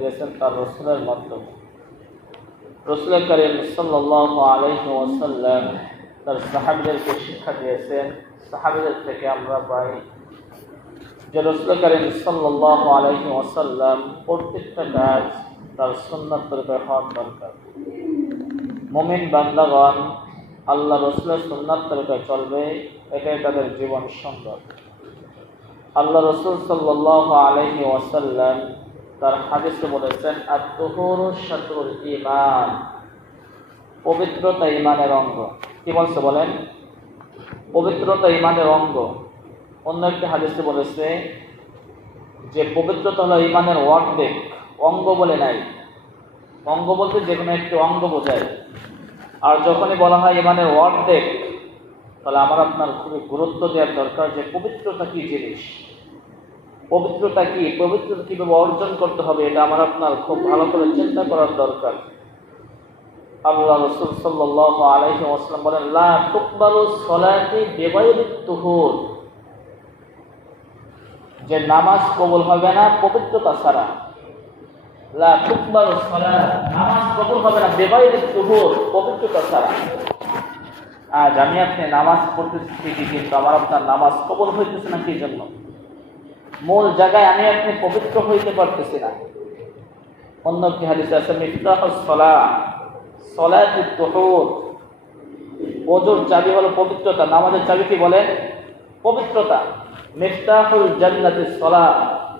দিয়েছেন তার রসুলের মাধ্যমে। রসুল করিম সাল্লাল্লাহু আলাইহি ওয়াসাল্লাম তার সাহাবীদেরকে শিক্ষা দিয়েছেন। সাহাবীদের থেকে আমরা পাই যে রসুল করিম সাল্লাল্লাহু আলাইহি ওয়াসাল্লাম প্রত্যেকটা কাজ তার সুন্নাত তরিকায় হওয়ার দরকার। মুমিন বান্দাগণ আল্লাহ রসুলের সুন্নাত তরিকায় চলবে, এটাই তাদের জীবন সুন্দর। আল্লাহ রসুল সাল্লাল্লাহু আলাইহি ওয়াসাল্লাম তার হাদিসে বলেছেন, আত-তুহুরু শাতরুল ঈমান, পবিত্রতা ঈমানের অঙ্গ। কি বলছে বলেন? পবিত্রতা ঈমানের অঙ্গ। অন্য একটি হাদিসে বলেছে যে পবিত্রতা হলো ঈমানের অর্ধেক, অঙ্গ বলে নাই। অঙ্গ বলতে যে কোনো একটি অঙ্গ বোঝায়। আর যখনই বলা হয় ঈমানের অর্ধেক, তাহলে আমার আপনার খুবই গুরুত্ব দেওয়ার দরকার যে পবিত্রতা কি জিনিস, পবিত্রতা কি, পবিত্রতা কিভাবে অর্জন করতে হবে, এটা আমার আপনার খুব ভালো করে চিন্তা করার দরকার। আল্লাহ রাসূল সাল্লাল্লাহু আলাইহি ওয়াসাল্লাম বলেন, লা তুকবালু সলাতি বিগাইরিত তুহুর, যে নামাজ কবুল হবে না পবিত্রতা ছাড়া। লা তুকবালু সলাত, নামাজ কবুল হবে না বিগাইরিত তুহুর, পবিত্রতা ছাড়া। আজ আমি আপনি নামাজ পড়তেছি ঠিকই, কিন্তু আমার আপনার নামাজ কবুল হইতেছে না কি জন্য? মূল জায়গায় আমি আপনি পবিত্র হইতে পারতেছি না। অন্য কি হাদিসে আছে, মিফতাহুস সালাহ, সালাতুত তুহুর, ওযুর চাবি হলো পবিত্রতা। নামাজের চাবি কি বলেন? পবিত্রতা। মিফতাহুল জান্নাতিস সালাহ,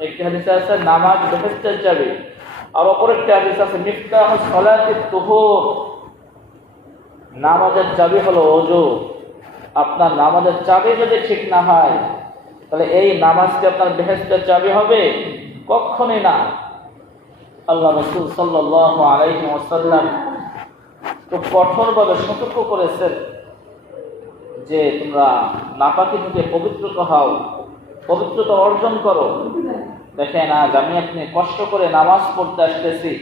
একটি হাদিসে আছে নামাজ বেহেশতের চাবি। আর অপর একটি হাদিস আছে মিফতাহুস সালাতিত তুহুর, নামাজের চাবি হলো ওযু। আপনার নামাজের চাবি যদি ঠিক না হয়, তাহলে এই নামাজ কি আপনার বেহেশতের চাবি হবে? কখনোই না। আল্লাহ রাসূল সাল্লাল্লাহু আলাইহি ওয়াসাল্লাম তো কঠোরভাবে সতর্ক করেছেন যে তোমরা নাপাকি থেকে পবিত্রতা হও, পবিত্রতা অর্জন করো। দেখেন, আজ আমি আপনি কষ্ট করে নামাজ পড়তে আসতেছি,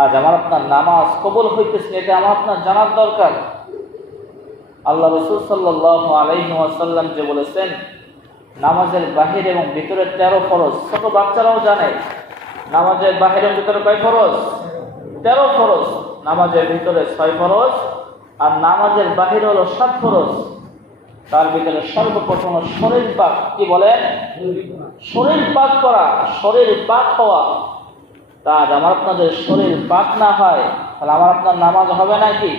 আজ আমার আপনার নামাজ কবুল হইতেছে, এটা আমার আপনার জানার দরকার। আল্লাহ রাসূল সাল্লাল্লাহু আলাইহি ওয়াসাল্লাম যে বলেছেন, নামাজের বাহির এবং ভিতরে 13 ফরজ। ছোট বাচ্চারাও জানে নামাজের বাহির এবং ভিতরে কয় ফরজ? 13 ফরজ। নামাজের ভিতরে 6 ফরজ, আর নামাজের বাহিরে হলো 7 ফরজ। তার ভিতরে সর্বপ্রথম শরীর পাক। কি বলেন? শরীর পাক করা, শরীর পাক হওয়া। তা আজ আমার আপনাদের শরীর পাক না হয়, তাহলে আমার আপনার নামাজ হবে নাকি?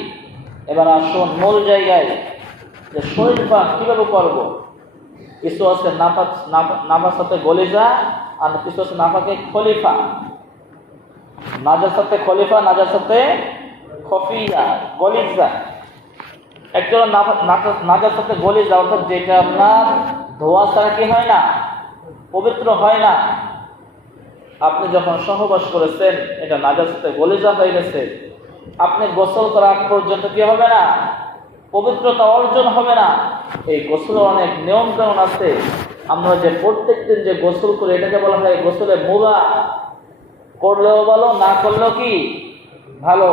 এবার আসুন মূল জায়গায়, যে শরীর পাক কিভাবে করব। কিছু আছে নাফাসাতে গলিজা, আর কিছু আছে নাফাকে খলিফা। নাজাসাতে খলিফা, নাজাসাতে খফিয়া, গলিজা। একটা নাজাসাতে গলিজা, অর্থাৎ যেটা আপনার ধোয়া ছাড়া কি হয় না, পবিত্র হয় না। আপনি যখন সহবাস করেছেন, এটা নাজাসাতে গলিজা হয়ে গেছে। আপনি গোসল করা আগ পর্যন্ত কি হবে না, পবিত্রতা অর্জন হবে না। এই গোসলের অনেক নিয়ম কানুন আছে। আমরা যে প্রত্যেকদিন যে গোসল করি, এটাকে বলা হয় গোসলে মুবাহ। করলেও ভালো, না করলেও কি ভালো।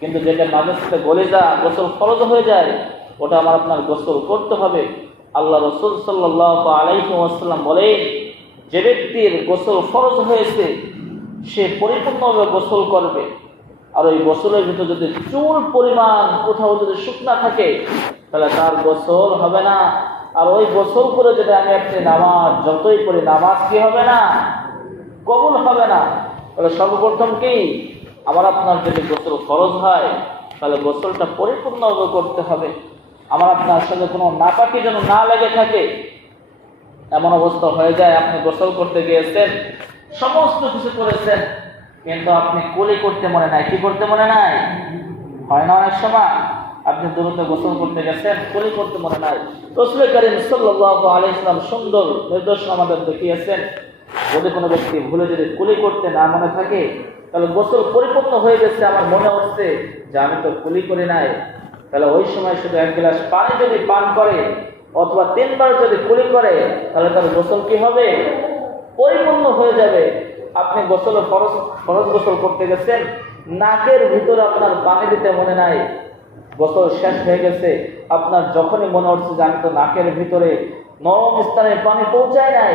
কিন্তু যেটা নাজাসাতে গলিজা, গোসল ফরজ হয়ে যায়, ওটা আমার আপনার গোসল করতে হবে। আল্লাহ রাসূল সাল্লাল্লাহু আলাইহি ওয়াসাল্লাম বলেন, যে ব্যক্তির গোসল ফরজ হয়েছে সে পরিপূর্ণভাবে গোসল করবে। আর ওই গোসলের ভিতরে যদি চুল পরিমাণ কোথাও যদি শুকনা থাকে, তাহলে তার গোসল হবে না। আর ওই গোসল করে যেটা আমি আপনি নামাজ যতই করি, নামাজ কি হবে না, কবুল হবে না। তাহলে সর্বপ্রথম কি, আমার আপনার যদি গোসল ফরজ হয়, তাহলে গোসলটা পরিপূর্ণভাবে করতে হবে। আমার আপনার সাথে কোনো নাপাকি যেন না লেগে থাকে। এমন অবস্থা হয়ে যায়, আপনি গোসল করতে গিয়েছেন, সমস্ত কিছু করেছেন, কিন্তু আপনি কুলি করতে মনে নাই। কি করতে মনে নাই? হয় না অনেক সময়, আপনি দ্রুত গোসল করতে গেছেন, কুলি করতে মনে নাই। রাসূল করিম সাল্লাল্লাহু আলাইহি ওয়াসাল্লাম সুন্দর নির্দেশনা আমাদের দেখিয়েছেন, যদি কোনো ব্যক্তি ভুলে যদি কুলি করতে না মনে থাকে, তাহলে গোসল পরিপূর্ণ হয়ে গেছে, আমার মনে হচ্ছে যে আমি তো কুলি করি নাই, তাহলে ওই সময় শুধু 1 গ্লাস পানি যদি পান করে, অথবা 3 বার যদি কুলি করে, তাহলে তার গোসল কি হবে, পরিপূর্ণ হয়ে যাবে। আপনি গোসলে ফরজ গোসল করতে গেছেন, নাকের ভিতরে আপনার পানি দিতে মনে নাই, গোসল শেষ হয়ে গেছে। আপনার যখনই মনে হচ্ছে যে আমি তো নাকের ভিতরে নরম স্থানে পানি পৌঁছায় নাই,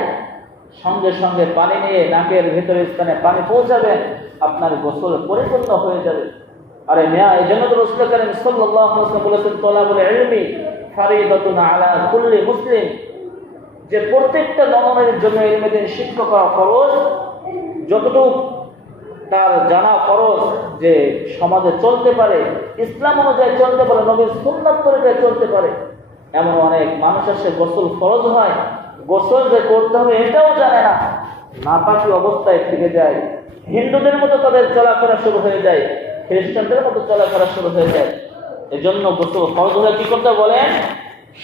সঙ্গে সঙ্গে পানি নিয়ে নাকের ভেতরের স্থানে পানি পৌঁছাবেন, আপনার গোসল পরিপূর্ণ হয়ে যাবে। আরে মিয়া, এই জন্য তো রাসূল কারীম সাল্লাল্লাহু আলাইহি ওয়াসাল্লাম বলেছেন, তলাবুল ইলমি ফারিদাতুন আলা কুল্লি মুসলিম, যে প্রত্যেকটা নমনের জন্য ইলমের শিক্ষা করা ফরজ। যতটুকু তার জানা ফরজ যে সমাজে চলতে পারে, ইসলাম অনুযায়ী চলতে পারে, নবীর সুন্নাত অনুযায়ী চলতে পারে, এমন অনেক মানুষ আছে গোসল ফরজ হয়, গোসল যে করতে হবে এটাও জানে না, নাপাকি অবস্থায় থেকে যায়। হিন্দুদের মতো তাদের চলাফেরা শুরু হয়ে যায়, খ্রিস্টানদের মতো চলাফেরা শুরু হয়ে যায়। এজন্য গোসল ফরজ হলে কি করতে বলেন?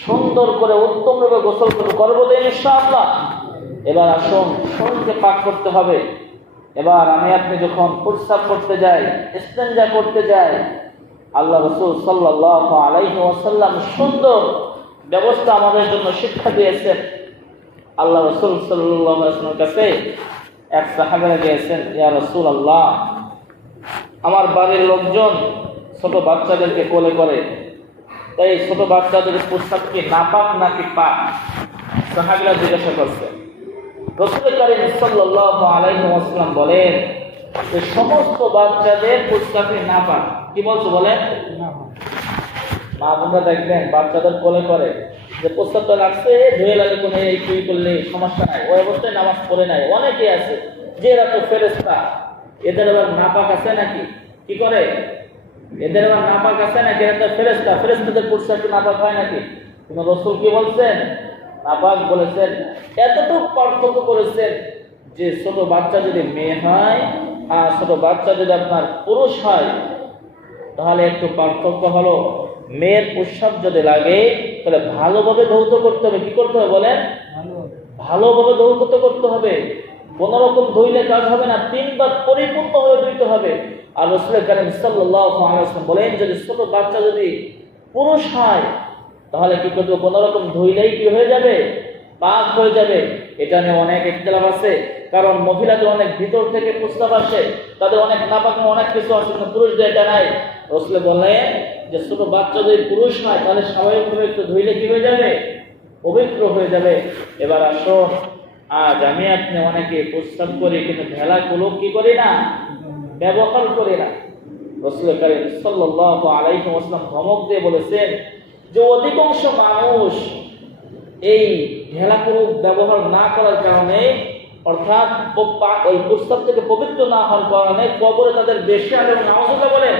সুন্দর করে উত্তম রূপে গোসল করবো তো ইনশাআল্লাহ। এবার আসুন, শরীরকে পাক করতে হবে। এবার আমি আপনি যখন প্রস্রাব করতে যাই, ইস্তেঞ্জা করতে যাই, আল্লাহ রাসূল সাল্লাল্লাহু আলাইহি ওয়াসাল্লাম সুন্দর ব্যবস্থা আমাদের জন্য শিক্ষা দিয়েছেন। আল্লাহ রাসূল সাল্লাল্লাহু আলাইহি ওয়াসাল্লামের কাছে এক সাহাবীরা গিয়েছেন, ইয়া রাসূলুল্লাহ, আমার বাড়ির লোকজন ছোট বাচ্চাদেরকে কোলে করে, তাই ছোট বাচ্চাদের প্রস্রাব কি নাপাক নাকি পাক? সাহাবীরা জিজ্ঞাসা করছে। রাসূল কারীম সাল্লাল্লাহু আলাইহি ওয়াসাল্লাম বলেন যে সমস্ত বাচ্চাদের প্রস্রাব নাপাক। কি বলছো বলেন? মা বোনরা দেখবেন বাচ্চাদের কোলে করে, যে প্রস্রাবটা লাগছে ধুয়ে লাগে কোনো এই তুই করলে সমস্যা নাই, ওই অবস্থায় নামাজ পড়ে নাই। অনেকে আছে যে এরা তো ফেরেশতা, এদের আবার নাপাক আছে নাকি? কি করে? এদের আবার নাপাক আছে নাকি? এরা তো ফেরেশতা, ফেরেশতাদের প্রস্রাব নাপাক হয় নাকি? কিন্তু রাসূল কি বলছেন? নাপাক বলেছেন। এতটুকু পার্থক্য করেছেন যে ছোট বাচ্চা যদি মেয়ে হয় আর ছোট বাচ্চা যদি আপনার পুরুষ হয়, তাহলে একটু পার্থক্য হলো, মেয়ের প্রস্রাব যদি লাগে তাহলে ভালোভাবে ধৌত করতে হবে। কি করতে হবে বলেন? ভালোভাবে ধৌত করতে হবে। কোন রকম ধুইলে কাজ হবে না, 3 বার পরিপূর্ণ হয়ে ধুইতে হবে। আর রাসূল কারীম সাল্লাল্লাহু আলাইহি ওয়াসাল্লাম বলেন, যদি ছোট বাচ্চা যদি পুরুষ হয় তাহলে কি করতে হবে? কোন রকম ধুইলেই কি হয়ে যাবে? পাক হয়ে যাবে। এটা নিয়ে অনেক ইখতিলাফ আছে, কারণ মহিলাদের অনেক ভিতর থেকে প্রস্তাব আসে, তাদের অনেক নাপাক অনেক কিছু আছে, কিন্তু পুরুষদের এটা নাই। রাসূল বলেন যে ছোট বাচ্চা যদি পুরুষ হয় তাহলে স্বাভাবিকভাবে একটু ধুইলে কি হয়ে যাবে? পবিত্র হয়ে যাবে। এবার আসো, আজ আমি আপনি অনেকে প্রস্তাব করি কিন্তু ভেলাগুলো কি করি না, ব্যবহার করি না। রাসূল কারীম সাল্লাল্লাহু আলাইহি ওয়াসাল্লাম ধমক দিয়ে বলেছেন যে অধিকাংশ মানুষ এই ঢেলাগুলো ব্যবহার না করার কারণে, অর্থাৎ ওই প্রস্তাব থেকে পবিত্র না হওয়ার কারণে কবরে তাদের বেশি আজাব, নাউযুবিল্লাহ বলেন,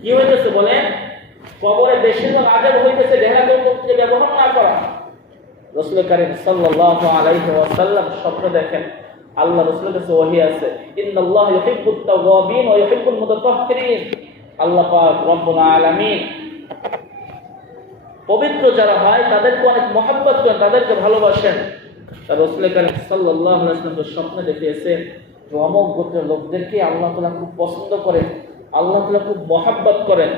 কি হইতেছে বলেন? কবরে বেশিরভাগ আজাব হইতেছে ঢেলাগুলো ব্যবহার না করা। রাসূল কারীম সাল্লাল্লাহু আলাইহি ওয়াসাল্লাম স্বপ্ন দেখেন, আল্লাহ রাসূলের কাছে ওহী আছে, ইন্নাল্লাহ ইউহিব্বুত তাওয়াবিন ওয়া ইউহিব্বুল মুতাতাহহিরিন। আল্লাহ পাক রব্বুল আলামিন পবিত্র যারা হয় তাদেরকে অনেক মহব্বত করেন, তাদেরকে ভালোবাসেন। তার রাসূল কারীম সাল্লাল্লাহু আলাইহি ওয়াসাল্লাম স্বপ্নে দেখিয়েছে যে অমুক গোত্রের লোকদেরকে আল্লাহ তাআলা খুব পছন্দ করেন, আল্লাহ তাআলা খুব মহব্বত করেন।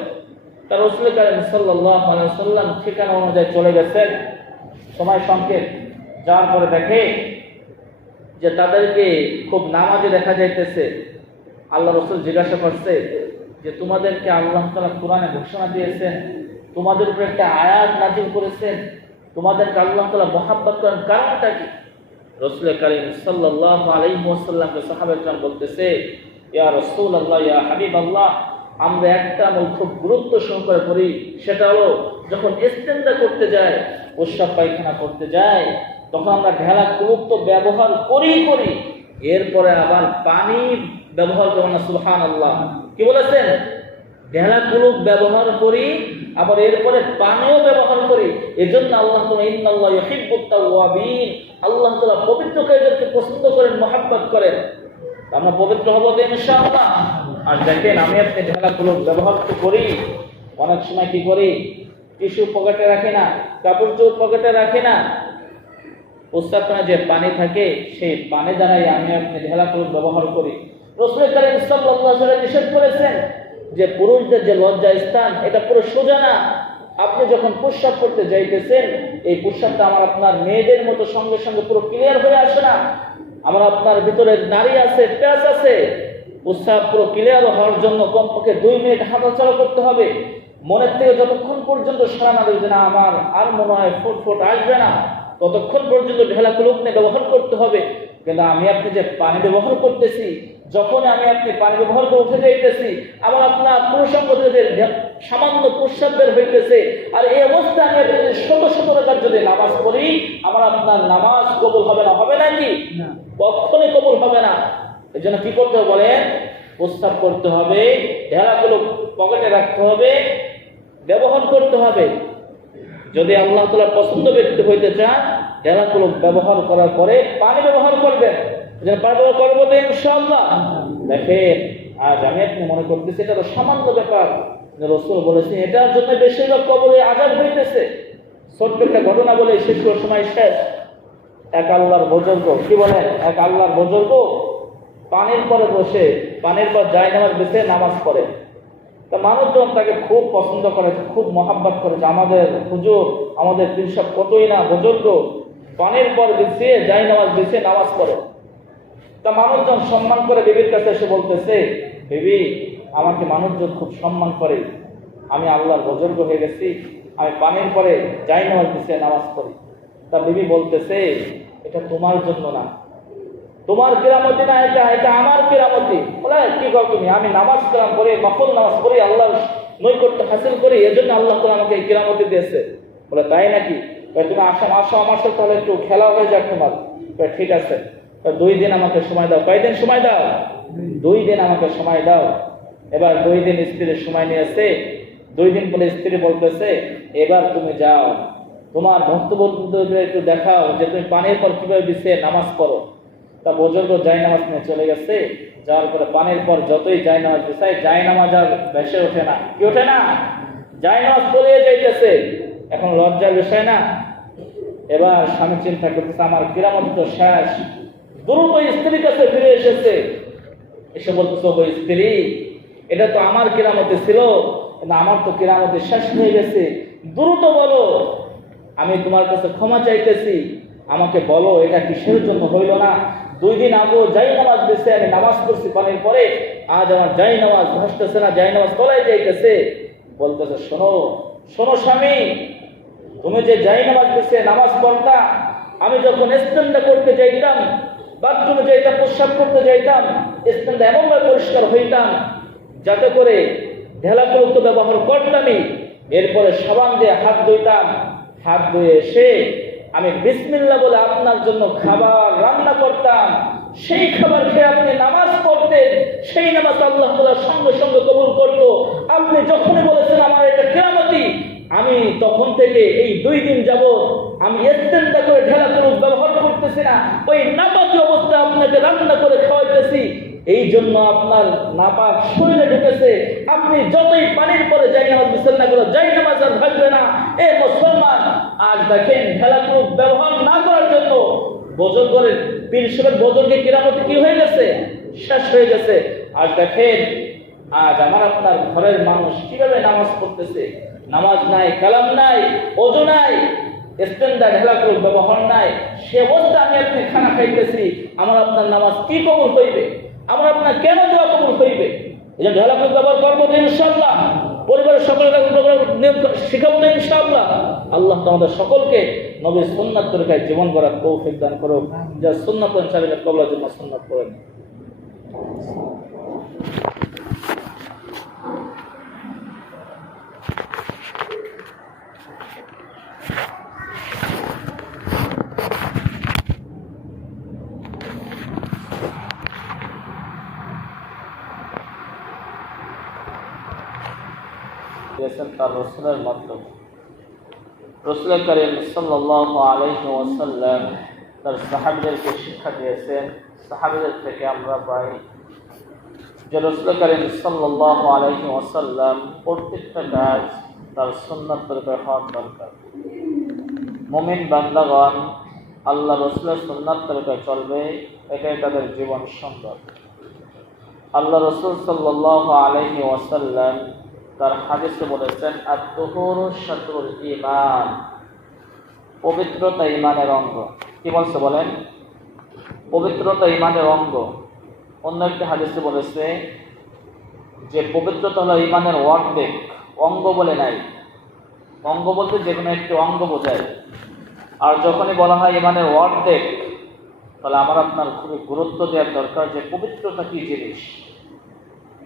তার রাসূল কারীম সাল্লাল্লাহু আলাইহি ওয়াসাল্লাম ঠিকানা অনুযায়ী চলে গেছেন। সময় সংকেত যাওয়ার পরে দেখে যে তাদেরকে খুব নামাজে দেখা যাইতেছে। আল্লাহ রাসূল জিজ্ঞাসা করছে যে তোমাদেরকে আল্লাহ তাআলা কোরআনে ঘোষণা দিয়েছেন, তোমাদের উপর একটা আয়াত নাযিল করেছেন, তোমাদেরকে আল্লাহ তাআলা মহব্বত করেন, কারণটা কি? রাসূল কারীম সাল্লাল্লাহু আলাইহি ওয়াসাল্লামকে সাহাবায়ে বলতেছে, ইয়া রাসূলুল্লাহ, ইয়া হাবিবাল্লাহ, আমরা একটা আমল খুব গুরুত্ব সহকারে করি, সেটা হলো যখন ইস্তেঞ্জা করতে যায়, প্রস্রাব পায়খানা করতে যায়, তখন আমরা ঢেলা কুলুপ তো ব্যবহার করি, এরপরে আবার পানি ব্যবহার করব না। সুবহানাল্লাহ, কি বলেছেন? ঢেলা কুলুপ ব্যবহার করি, আবার এরপরে পানিও ব্যবহার করি। এজন্য আল্লাহ তাআলা ইন্নাল্লাহ ইউহিব্বুত তাওয়াবিন, আল্লাহ তাআলা পবিত্রকারীদেরকে পছন্দ করেন, মহব্বত করেন। আমরা পবিত্র হব তো ইনশাআল্লাহ। আর দেখেন, আমি আপনি ঢেলা কুলুপ ব্যবহার তো করি, অনেক সময় কি করি? টিস্যু পকেটে রাখি না, কাপড় চোপড় পকেটে রাখি না, প্রস্রাবখানায় যে পানি থাকে সেই পানি দ্বারাই আমি আপনি ঢেলা কুলুপ ব্যবহার করি। রাসূল কারীম সাল্লাল্লাহু আলাইহি ওয়াসাল্লাম নিষেধ করেছেন যে পুরুষদের যে লজ্জা স্থান এটা পুরো সোজা না। আপনি যখন প্রস্রাব করতে যাইতেছেন, এই প্রস্রাবটা আমার আপনার মেয়েদের মতো সঙ্গে সঙ্গে পুরো ক্লিয়ার হয়ে আসে না। আমার আপনার ভিতরে নারী আছে, প্যাঁচ আছে। প্রস্রাব পুরো ক্লিয়ার হওয়ার জন্য কমপক্ষে 2 মিনিট হাঁটাচলা করতে হবে। মনের থেকে যতক্ষণ পর্যন্ত সারা না দেবে যে না আমার আর মনে হয় ফুটফুট আসবে না, ততক্ষণ পর্যন্ত ঢেলা কুলুপ নিয়ে ব্যবহার করতে হবে। কিন্তু আমি আপনি যে পানি ব্যবহার করতেছি, যখন আমি আপনি পানি ব্যবহার করে উঠে যাইতেছি, আমার আপনার প্রসঙ্গ থেকে সামান্য প্রস্রাব বের হইতেছে, আর এই অবস্থায় আমি শত শত রাকাত যদি নামাজ পড়ি, আমার আপনার নামাজ কবুল হবে না? হবে নাকি? কখনোই কবুল হবে না। এই জন্য কি করতে হবে বলেন? প্রস্রাব করতে হবে, ঢেলাগুলো পকেটে রাখতে হবে, ব্যবহার করতে হবে। যদি আল্লাহ তাআলার পছন্দ ব্যক্তি হইতে চান, ঢেলাগুলো ব্যবহার করার পরে পানি ব্যবহার করবেন। পানি ব্যবহার করবো তো ইনশাআল্লাহ। দেখেন, আজ আমি আপনি মনে করতেছি এটা তো সামান্য ব্যাপার, রাসূল বলেছেন এটার জন্য বেশিরভাগ কবরে আযাব হইতেছে। ছোট্ট একটা ঘটনা বলে শেষ করার সময় শেষ। এক আল্লাহর বুজুর্গ, কি বলেন, এক আল্লাহর বুজুর্গ পানির পরে বসে, পানির পর জায়নামাজ বিছে নামাজ পড়ে। তা মানুষজন তাকে খুব পছন্দ করেছে, খুব মহাব্বত করেছে। আমাদের হুজুর, আমাদের পীর সাহেব কতই না বুজুর্গ, পানির পর বিছিয়ে জায়নামাজ বিছে নামাজ পড়ে। তা মানুষজন সম্মান করে বিবির কাছে এসে বলতেছে, বিবি, আমাকে মানুষজন খুব সম্মান করে, আমি আল্লাহর বুজুর্গ হয়ে গেছি, আমি পানির পরে জায়নামাজ বিছিয়ে নামাজ পড়ি। তা বিবি বলতেছে, এটা তোমার জন্য না, তোমার কেরামতি না, এটা আমার কেরামতি। বলে, কি কর তুমি? আমি নামাজ কালাম করি, নফল নামাজ পড়ি, আল্লাহর নৈকট্য হাসিল করি, এজন্য আল্লাহ তাআলা আমাকে এই কেরামতি দিয়েছে। বলে, তাই নাকি? তুমি আসো আমার সাথে, তাহলে একটু খেলা হয়ে যাক তোমার। ঠিক আছে, 2 দিন আমাকে সময় দাও। কয়দিন সময় দাও? 2 দিন আমাকে সময় দাও। এবার 2 দিন স্ত্রীর সময় নিয়েছে। 2 দিন পরে স্ত্রী বলতেছে, এবার তুমি যাও, তোমার ভক্তবন্ধুদের একটু দেখাও যে তুমি পানির পর কিভাবে বিছিয়ে নামাজ পড়ো। তা বুজুর্গ জায়নামাজ নিয়ে চলে গেছে। যাওয়ার পরে পানির পর যতই জায়নামাজ বিছায়, জায়নামাজ আর ভেসে ওঠে না। কি ওঠে না? জায়নামাজ তলিয়ে যাইতেছে। এখন লজ্জার বিষয় না? এবার স্বামী চিন্তা করতেছে, আমার কিরামত তো শেষ। দ্রুত স্ত্রীর কাছে ফিরে এসেছে, এসে বলতেছে, ওই স্ত্রী, এটা তো আমার কিরামতে ছিল, কিন্তু আমার তো কিরামতে শেষ হয়ে গেছে। দ্রুত বলো, আমি তোমার কাছে ক্ষমা চাইতেছি, আমাকে বলো এটা কিসের জন্য হইল না? 2 দিন আগে জায়নামাজ দিছে, আমি নামাজ পড়ছি পানির পরে, আজ আমার জায়নামাজ ভাসতেছে না, জায়নামাজ তলায় যাইতেছে। বলতেছে, শোনো শোনো স্বামী, তুমি যে জায়নামাজ দিছে নামাজ পড়তা, আমি যখন ইস্তেঞ্জা করতে যাইতাম, বাথরুমে যাইতাম, প্রস্রাব করতে যাইতাম, ইস্তেঞ্জা এমনভাবে পরিষ্কার হইতাম যাতে করে ঢেলাগুলো তো ব্যবহার করতামই। এরপরে সাবান দিয়ে হাত ধুইতাম, হাত ধুয়ে এসে আমি বিসমিল্লাহ বলে আপনার জন্য খাবার রান্না করতাম। সেই খাবার খেয়ে আপনি নামাজ পড়তেন, সেই নামাজ আল্লাহ তাআলা সঙ্গে সঙ্গে কবুল করতো। আপনি যখনই বলেছেন আমার এটা কিরামতি, আমি তখন থেকে এই 2 দিন যাবত আমি ইস্তেঞ্জা করে ঢেলাগুলো ব্যবহার করতেছি না, ওই নাপাকি অবস্থায় আপনাকে রান্না করে খাওয়াইতেছি। এই জন্য আপনার নাপাক শরীরে ঢুকেছে। আপনি যতই পানির পরে জায়নামাজ বিছান না করে, জায়নামাজ আর ভাসবে না। এ মুসলমান, আজ দেখেন ঢেলাগুলো ব্যবহার না করার জন্য বুজুর্গের, পীর সাহেবের বুজুর্গের কিরামতি কি হয়ে গেছে? শেষ হয়ে গেছে। আজ দেখেন, আজ আমার আপনার ঘরের মানুষ কিভাবে নামাজ পড়তেছে। নামাজ নাই, কালাম নাই, ওযু নাই, ইস্তেঞ্জা ঢেলাগুলো ব্যবহার নাই। সে অবস্থা আমি আপনি খানা খাইতেছি, আমার আপনার নামাজ কি কবুল হইবে? আমার আপনার কেন দোয়া কবুল হইবে? এই জন্য ঢেলাগুলো ব্যবহার করবো তো ইনশাআল্লাহ, পরিবারের সকলের শিখাবো তো ইনশাআল্লাহ। আল্লাহ আমাদের সকলকে নবীর সুন্নাত তরিকায় জীবন গড়ার তৌফিক দান করুক। যা সুন্নাত ইনশাআল্লাহ কবুল জন্য সুন্নাত করেন। দিয়েছেন তার রাসূলের মাধ্যমে। রাসূল কারীম সাল্লাল্লাহু আলাইহি ওয়াসাল্লাম তার সাহাবীদেরকে শিক্ষা দিয়েছেন। সাহাবীদের থেকে আমরা পাই যে রাসূল কারীম সাল্লাল্লাহু আলাইহি ওয়াসাল্লাম প্রত্যেকটা কাজ তার সুন্নাত তরিকায় হওয়ার দরকার। মুমিন বান্দাগণ আল্লাহ রাসূলের সুন্নাত তরিকায় চলবে, এটাই তাদের জীবন সুন্দর। আল্লাহ রাসূল সাল্লাল্লাহু আলাইহি ওয়াসাল্লাম তার হাদিসে বলেছেন, আত-তুহুরু শাতরুল ঈমান, পবিত্রতা ঈমানের অঙ্গ। কি বলছে বলেন? পবিত্রতা ঈমানের অঙ্গ। অন্য একটি হাদিসে বলেছে যে পবিত্রতা হলো ঈমানের অর্ধেক, অঙ্গ বলে নাই। অঙ্গ বলতে যে কোনো একটি অঙ্গ বোঝায়। আর যখনই বলা হয় ইমানের অর্ধেক, তাহলে আমার আপনার খুবই গুরুত্ব দেওয়ার দরকার যে পবিত্রতা কি জিনিস,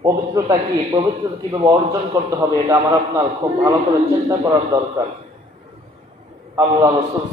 পবিত্রতা কি, পবিত্রতা কিভাবে অর্জন করতে হবে, এটা আমার আপনার খুব ভালো করে চিন্তা করার দরকার। আল্লাহ রাসূল